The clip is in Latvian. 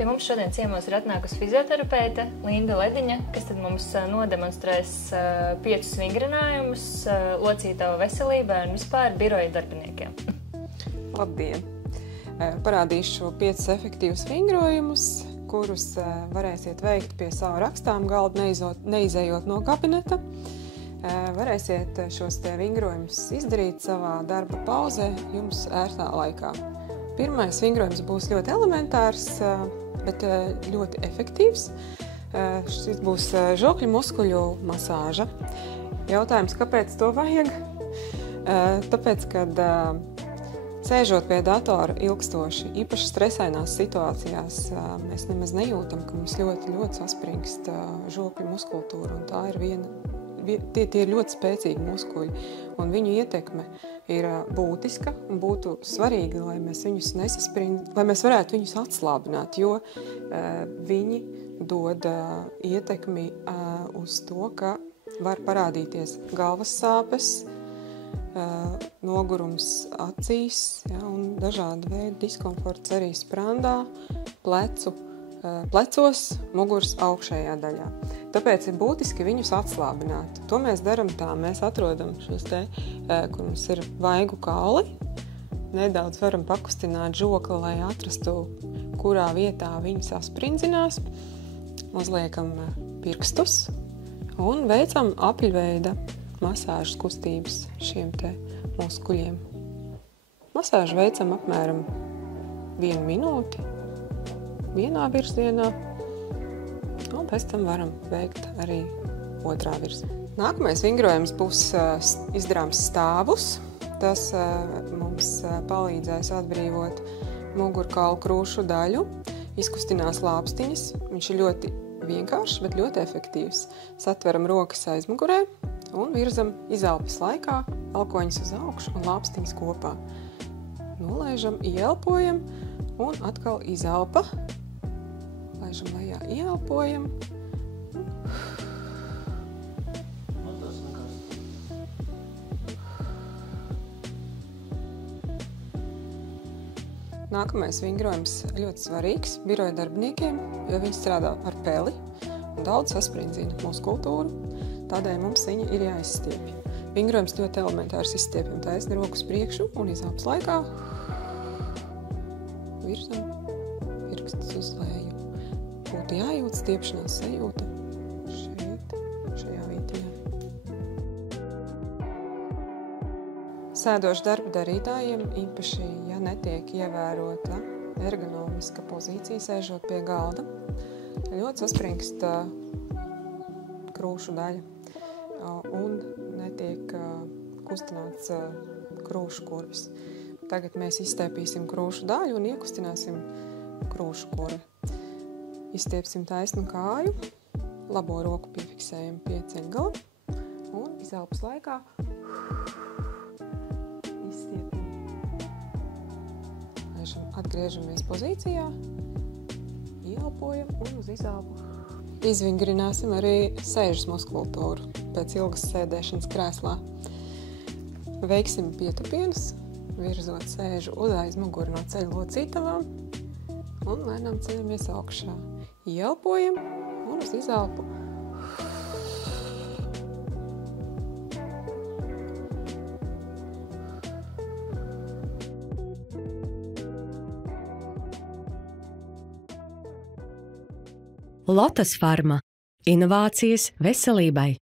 Pie mums šodien ciemos ir atnākusi fizioterapeite Linda Lediņa, kas tad mums nodemonstrēs 5 vingrinājumus locītavu veselībai un vispār biroja darbiniekiem. Labdien! Parādīšu 5 efektīvus vingrojumus, kurus varēsiet veikt pie savu rakstām galda, neizejot no kabineta. Varēsiet šos vingrojumus izdarīt savā darba pauzē jums ērtā laikā. Pirmais vingrojums būs ļoti elementārs, bet ļoti efektīvs. Šis būs žokļu muskuļu masāža. Jautājums, kāpēc to vajag? Tāpēc, kad sēžot pie datora ilgstoši, īpaši stresainās situācijās, mēs nemaz nejūtam, ka mums ļoti saspringst žokļu muskultūra, un tā ir tie ir ļoti spēcīgi muskuļi, un viņu ietekme ir būtiska, un būtu svarīgi, lai mēs viņus lai mēs varētu viņus atslābināt, jo viņi dod ietekmi uz to, ka var parādīties galvas sāpes, nogurums acīs, un dažādi veidi diskomforts arī sprandā, plecos, muguras augšējā daļā. Tāpēc ir būtiski viņus atslābināt. To mēs darām tā, mēs atrodam šos kur mums ir vaigu kauli, nedaudz varam pakustināt žokli, lai atrastu, kurā vietā viņi saspringzinās, uzliekam pirkstus un veicam apļveida masāžas kustības šiem muskuļiem. Masāžu veicam apmēram 1 minūti vienā virzienā, un pēc tam varam veikt arī otrā virzienā. Nākamais vingrojums būs izdarāms stāvus. Tas mums palīdzēs atbrīvot mugurkaulu krūšu daļu, izkustinās lāpstiņas. Viņš ir ļoti vienkāršs, bet ļoti efektīvs. Satveram rokas aizmugurē un virzam izelpas laikā elkoņus uz augšu un lāpstiņas kopā. Nolaižam, ieelpojam un atkal izelpa. Laižam lejā, ieelpojam. Nākamais vingrojums ļoti svarīgs biroja darbiniekiem, jo viņi strādā ar peli un daudz sasprindzina muskultūru, tādēļ mums viņi ir jāizstiepj. Vingrojums ļoti elementārs izstiepjam taisni rokas priekšu un izelpas laikā virzam pirkstus uz leju. Būtu jājūt stiepšanās sajūta šeit, šajā vietiņā. Sēdošu darba darītājiem, īpaši, ja netiek ievērota ergonomiska pozīcija sēžot pie galda, ļoti saspringst krūšu daļa un netiek kustināts krūšu kurvis. Tagad mēs izstiepīsim krūšu daļu un iekustināsim krūšu kurvi. Izstiepsim taisnu kāju, labo roku piefiksējam pie ceļgala un izelpas laikā izstiepjam. Atgriežamies pozīcijā, ieelpojam un uz izelpu. Izvingrināsim arī sēžas muskultūru pēc ilgas sēdēšanas krēslā. Veiksim pietupienus, virzot sēžu uz aizmuguri no ceļa locītavām un lēnām ceļamies augšā. Ieelpojam un uz izelpu. Lotus Pharma – inovācijas veselībai.